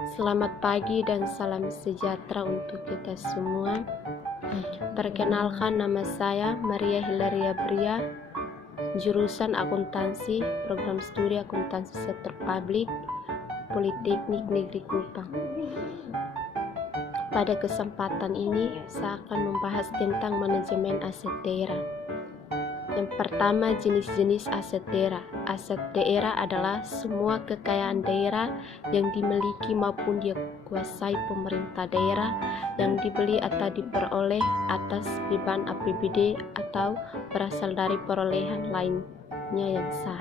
Selamat pagi dan salam sejahtera untuk kita semua. Perkenalkan, nama saya Maria Hilaria Bria, jurusan akuntansi, program studi akuntansi sektor publik, Politeknik Negeri Kupang. Pada kesempatan ini, saya akan membahas tentang manajemen aset daerah. Yang pertama, jenis-jenis aset daerah. Aset daerah adalah semua kekayaan daerah yang dimiliki maupun dikuasai pemerintah daerah yang dibeli atau diperoleh atas beban APBD atau berasal dari perolehan lainnya yang sah.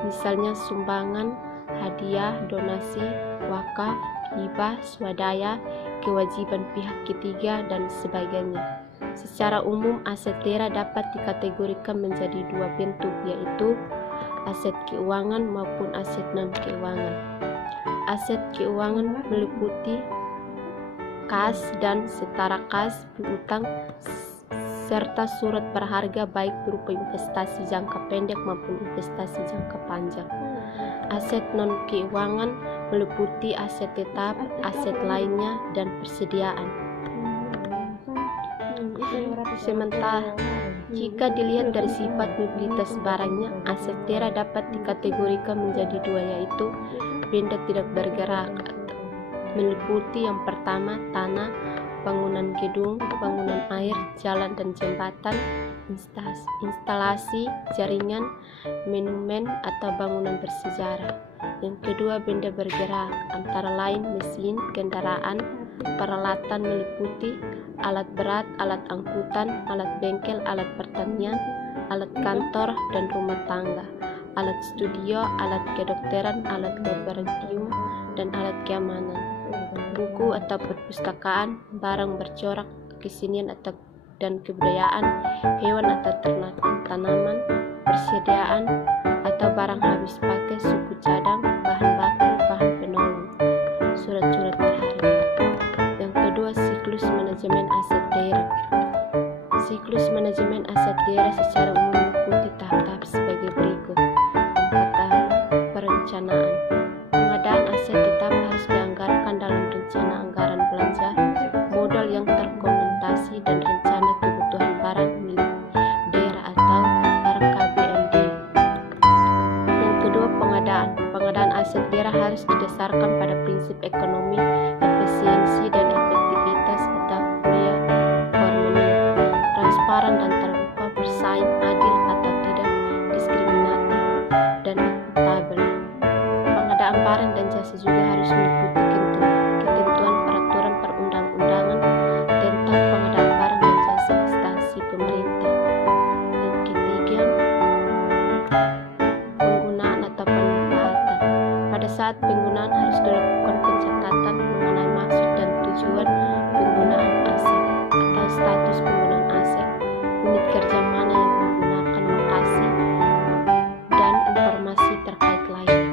Misalnya sumbangan, hadiah, donasi, wakaf, hibah, swadaya, kewajiban pihak ketiga, dan sebagainya. Secara umum, aset daerah dapat dikategorikan menjadi dua bentuk, yaitu aset keuangan maupun aset non-keuangan. Aset keuangan meliputi kas dan setara kas, piutang, serta surat berharga baik berupa investasi jangka pendek maupun investasi jangka panjang. Aset non-keuangan meliputi aset tetap, aset lainnya, dan persediaan. Sementara jika dilihat dari sifat mobilitas barangnya, aset daerah dapat dikategorikan menjadi dua, yaitu benda tidak bergerak, meliputi yang pertama tanah, bangunan gedung, bangunan air, jalan dan jembatan, instalasi, jaringan, monumen atau bangunan bersejarah. Yang kedua, benda bergerak, antara lain mesin, kendaraan, peralatan meliputi alat berat, alat angkutan, alat bengkel, alat pertanian, alat kantor dan rumah tangga, alat studio, alat kedokteran, alat laboratorium, dan alat keamanan, buku atau perpustakaan, barang bercorak, kesenian atau dan kebudayaan, hewan atau ternak, tanaman, persediaan atau barang habis pakai, suku cadang, bahan baku, bahan penolong, surat-surat berharga. Yang kedua, siklus manajemen aset daerah. Siklus manajemen aset daerah secara umum meliputi tahap-tahap sebagai berikut. Yang pertama, perencanaan. Pengadaan aset tetap harus dianggarkan dalam rencana anggaran belanja, modal yang terkomentasi, dan rencana kebutuhan barang milik daerah atau RKBMD. Yang kedua, pengadaan. Pengadaan aset daerah harus didasarkan pada prinsip ekonomi, efisiensi, dan efektivitas atau via formula, transparan dan terbuka, bersaing, adil atau tidak diskriminatif, dan akuntabel. Pengadaan barang dan jasa juga harus meliputi ketentuan peraturan perundang-undangan tentang pengadaan barang dan jasa instansi pemerintah. Yang ketiga, penggunaan atau pemanfaatan. Pada saat penggunaan harus dilakukan pencatatan mengenai maksud dan tujuan penggunaan aset atau status penggunaan aset, unit kerja mana yang menggunakan lokasi, dan informasi terkait lain.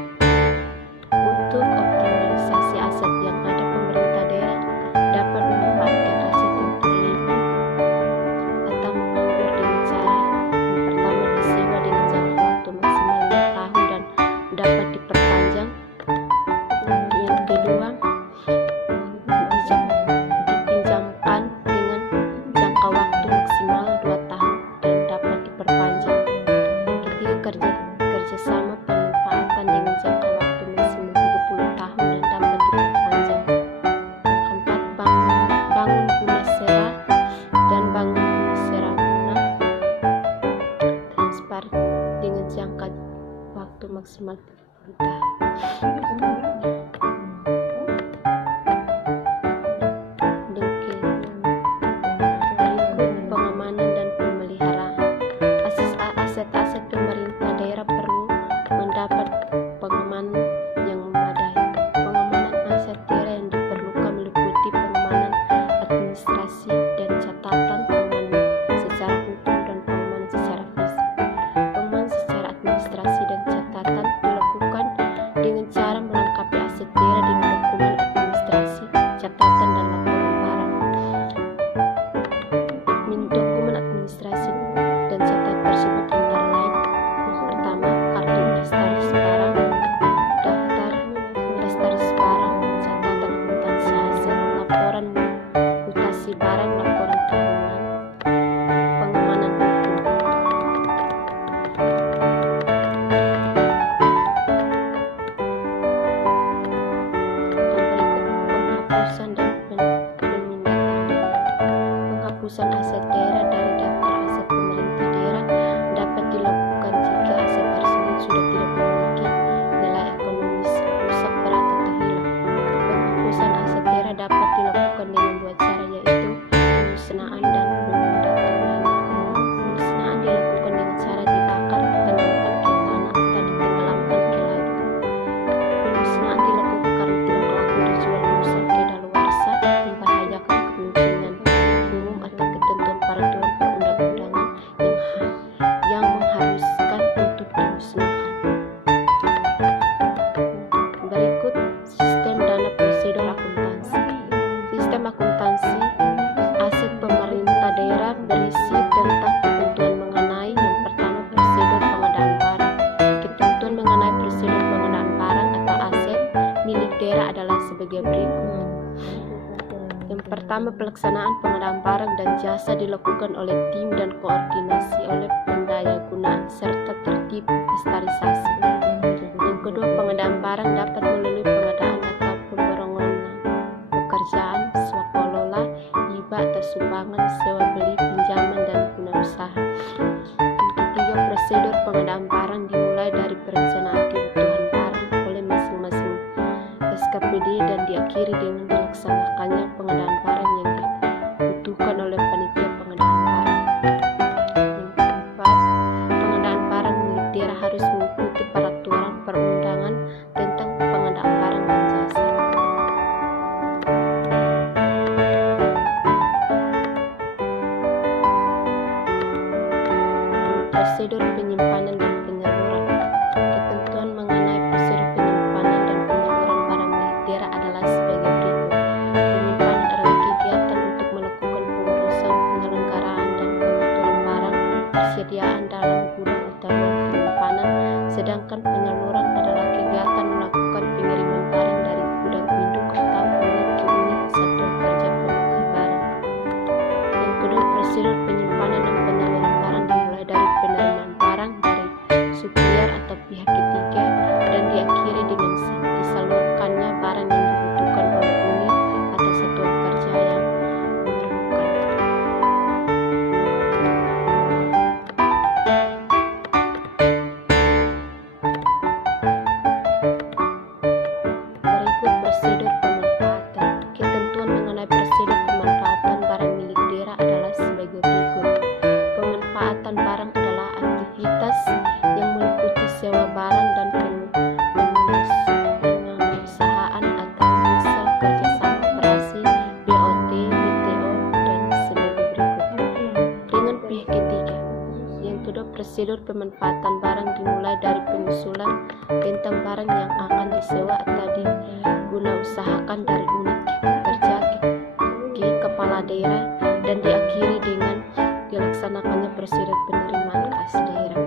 Untuk optimalisasi aset yang ada, pemerintah daerah dapat memanfaatkan aset yang terlebih atau menganggur dengan cara yang pertama, disewa dengan jangka waktu maksimal 5 tahun dan dapat diperpanjang. Yang penghapusan aset daerah dari daftar aset pemerintah daerah dapat dilakukan jika aset tersebut sudah tidak memiliki nilai ekonomis, rusak berat atau hilang. Penghapusan aset daerah dapat dilakukan dengan dua cara, yaitu pemusnahan dan pemindahan. Pemusnahan dilakukan dengan cara dibakar, ditenggelamkan ke tanah atau ditenggelamkan ke laut. Pemusnahan dilakukan karena tidak laku dijual rusak kedaluarsa, membahayakan kepentingan umum atau ketentuan peraturan perundang-undangan yang mengharuskan untuk dimusnahkan. Berikut sistem dana prosedur akuntansi. Sistem akuntansi aset pemerintah daerah berisi tentang ketentuan mengenai yang pertama prosedur pengadaan barang. Ketentuan mengenai prosedur pengadaan barang atau aset milik daerah adalah sebagai berikut. Yang pertama, pelaksanaan pengadaan barang dan jasa dilakukan oleh tim dan koordinasi oleh pendayagunaan serta tertib inventarisasi. Yang kedua, pengadaan barang dapat melalui pengadaan atau pemborongan pekerjaan, swakelola, hibah atau sumbangan, sewa beli, pinjaman, dan guna usaha. Yang ketiga, prosedur pengadaan barang dimulai dari perencanaan kebutuhan barang oleh masing-masing SKPD dan diakhiri dengan dilaksanakannya pengadaan barang yang dibutuhkan oleh panitia pengadaan barang. Yang keempat, pengadaan barang milik daerah harus mengikuti peraturan perundangan tentang pengadaan barang dan jasa. Prosedur penyimpanan dan penyaluran. Ketentuan mengenai prosedur penyimpanan dan penyaluran barang milik daerah adalah sebagai berikut. Penyimpanan adalah kegiatan untuk melakukan pengurusan, penyelenggaraan, dan pengaturan barang persediaan dalam gudang atau ruang penyimpanan, sedangkan penyaluran adalah kegiatan melakukan pengiriman barang dari gudang induk atau unit ke unit satuan kerja pemakai barang. Yang kedua, prosedur penyimpanan dan penyaluran barang dimulai dari penerimaan barang dari supplier atau pihak ketiga dan diakhiri dengan disalurkannya barang yang dibutuhkan oleh unit atau satuan kerja yang memerlukan. Berikut prosedur pemanfaatan. Ketentuan mengenai prosedur pemanfaatan barang milik daerah adalah sebagai berikut. Pemanfaatan barang adalah aktivitas yang meliputi sewa barang dan pengusahaan atau misal kerjasama operasi, BOT, BTO, dan sebagai berikut. Dengan pihak ketiga. Yang kedua, prosedur pemanfaatan barang dimulai dari pengusulan tentang barang yang akan disewa atau digunausahakan dari unit kerja ke kepala daerah dan diakhiri dengan dilaksanakannya prosedur penerimaan kas daerah.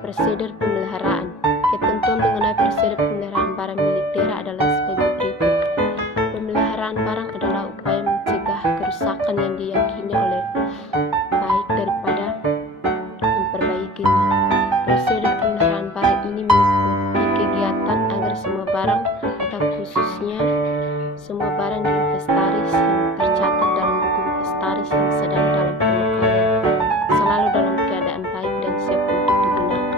Prosedur pemeliharaan. Ketentuan mengenai prosedur pemeliharaan barang milik daerah adalah sebagai berikut. Pemeliharaan barang adalah upaya mencegah kerusakan yang diyakini oleh baik daripada memperbaikinya. Prosedur pemeliharaan barang ini meliputi kegiatan agar semua barang atau khususnya semua barang di inventaris yang tercatat dalam buku inventaris yang sedang dalam pemakaian selalu dalam keadaan baik dan siap untuk digunakan.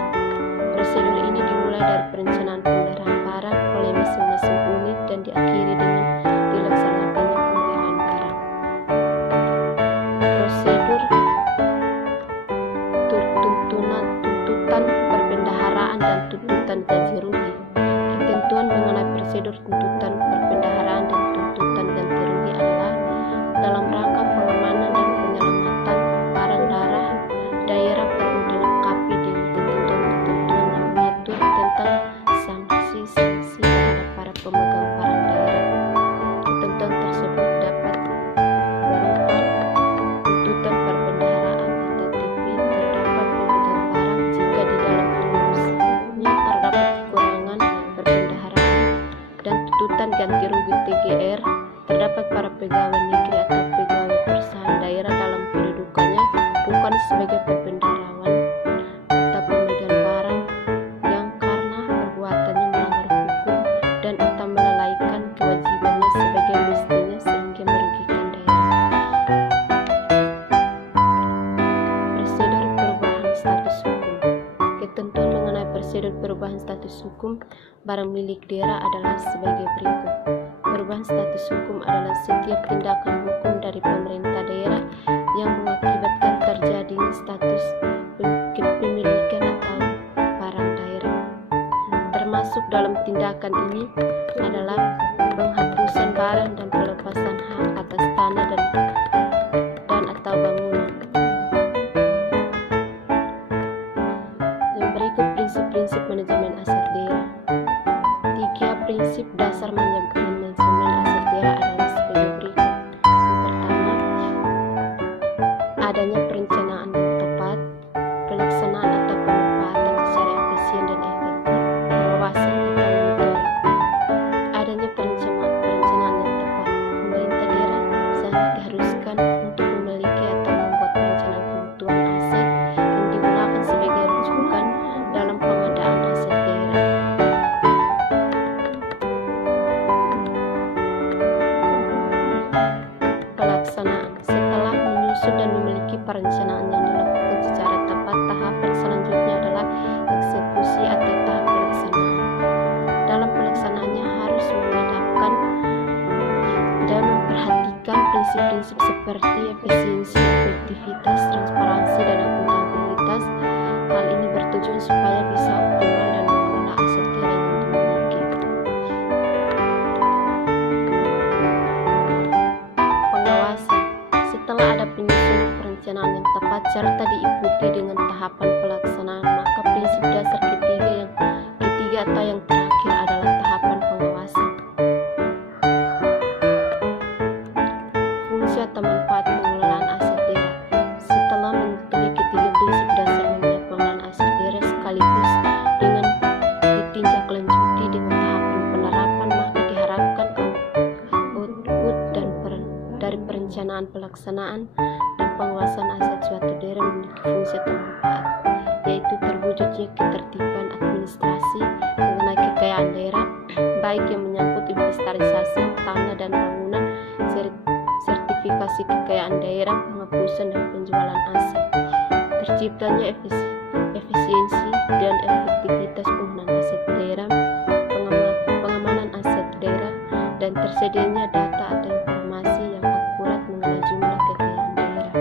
Prosedur ini dimulai dari perencanaan pemeliharaan barang oleh masing-masing unit dan diakhiri dengan dilaksanakannya pemeliharaan barang. Prosedur tuntutan perbendaharaan dan tuntutan ganti rugi. Ketentuan mengenai prosedur tuntutan perbendaharaan dan tuntutan ganti rugi adalah dalam rangka pengamanan dan penyelamatan barang daerah perlu dilengkapi dengan ketentuan-ketentuan yang mengatur tentang sanksi-sanksi terhadap para pemegang barang daerah. Ketentuan tersebut dapat berupa tuntutan perbendaharaan atau TP terdapat pemegang barang jika di dalam pengurusnya terdapat kekurangan perbendaharaan, dan tuntutan ganti rugi TGR terdapat para pegawai negeri atau pegawai perusahaan daerah dalam kedudukannya bukan sebagai pembendaharawan atau pemegang barang yang karena perbuatannya melanggar hukum dan atau melalaikan kewajibannya sebagai mestinya sehingga merugikan hukum barang milik daerah adalah sebagai berikut. Perubahan status hukum adalah setiap tindakan hukum dari pemerintah daerah yang mengakibatkan terjadinya status kepemilikan atau barang daerah. Termasuk dalam tindakan ini adalah penghapusan barang dan pelepasan hak atas tanah dan atau bangunan. Yang berikut prinsip-prinsip manajemen aset daerah. 3 prinsip dasar manajemen aset daerah adalah sebagai berikut. Yang pertama, adanya perencanaan yang tepat, pelaksanaan atau pemanfaatan secara efisien dan efektif, pengawasan atau monitoring. Adanya perencanaan yang tepat. Pemerintah daerah sangat diharuskan untuk memiliki atau membuat perencanaan kebutuhan aset yang digunakan sebagai rujukan dalam pengadaan aset daerah. Pelaksanaan. Setelah menyusun dan memiliki perencanaan yang dilakukan secara tepat, tahapan selanjutnya adalah eksekusi atau tahap pelaksanaan. Dalam pelaksanaannya harus mengadapkan dan memperhatikan prinsip-prinsip seperti efisiensi, efektivitas, transparansi, dan akuntabilitas. Hal ini bertujuan supaya bisa optimal dan mengelola aset daerah yang dimiliki. Pengawasan. Setelah ada penyusunan perencanaan yang tepat serta diikuti dengan tahapan pelaksanaan, maka prinsip dasar ketiga atau yang terakhir adalah tahapan pengawasan. Fungsi atau manfaat pengelolaan aset daerah. Setelah mengetahui ketiga prinsip dasar mengenai pengelolaan aset daerah sekaligus dengan ditindaklanjuti dengan tahapan penerapan, maka diharapkan output dari perencanaan, pelaksanaan, dan pengawasan aset suatu daerah memiliki fungsi atau manfaat, yaitu terwujudnya ketertiban administrasi mengenai kekayaan daerah, baik yang menyangkut inventarisasi tanah dan bangunan, sertifikasi kekayaan daerah, penghapusan dan penjualan aset, terciptanya efisiensi dan efektivitas penggunaan aset daerah, pengamanan aset daerah, dan tersedianya data atau informasi yang akurat mengenai jumlah kekayaan daerah.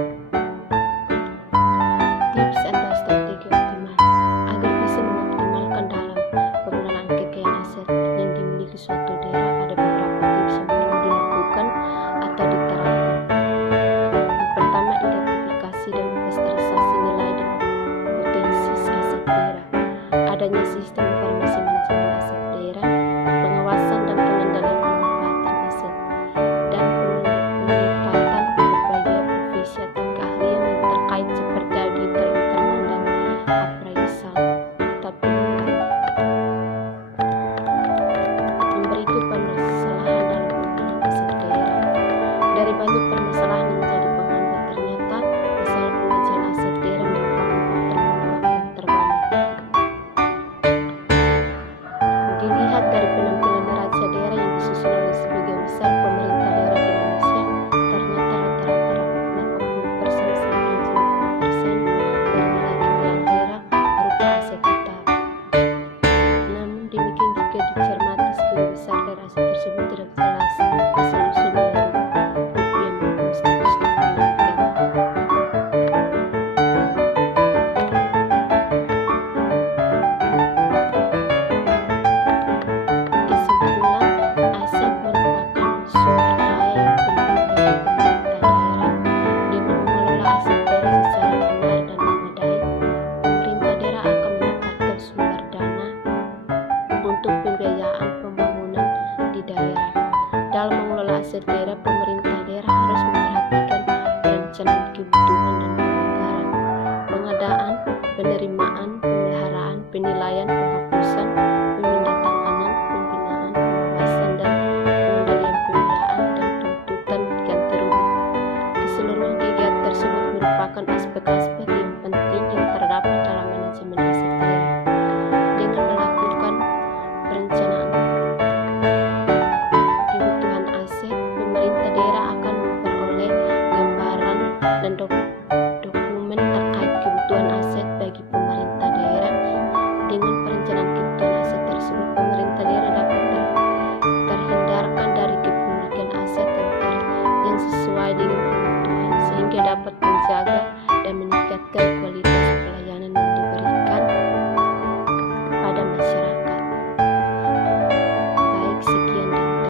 Tips atau strategi optimal agar bisa mengoptimalkan dalam pengelolaan kekayaan aset yang dimiliki suatu daerah, ada beberapa tips yang perlu dilakukan atau diterapkan. Yang pertama, identifikasi dan inventarisasi nilai dan potensi aset daerah. Adanya sistem informasi manajemen aset daerah, pengawasan dan pengendalian pemanfaatan aset. dapat menjaga dan meningkatkan kualitas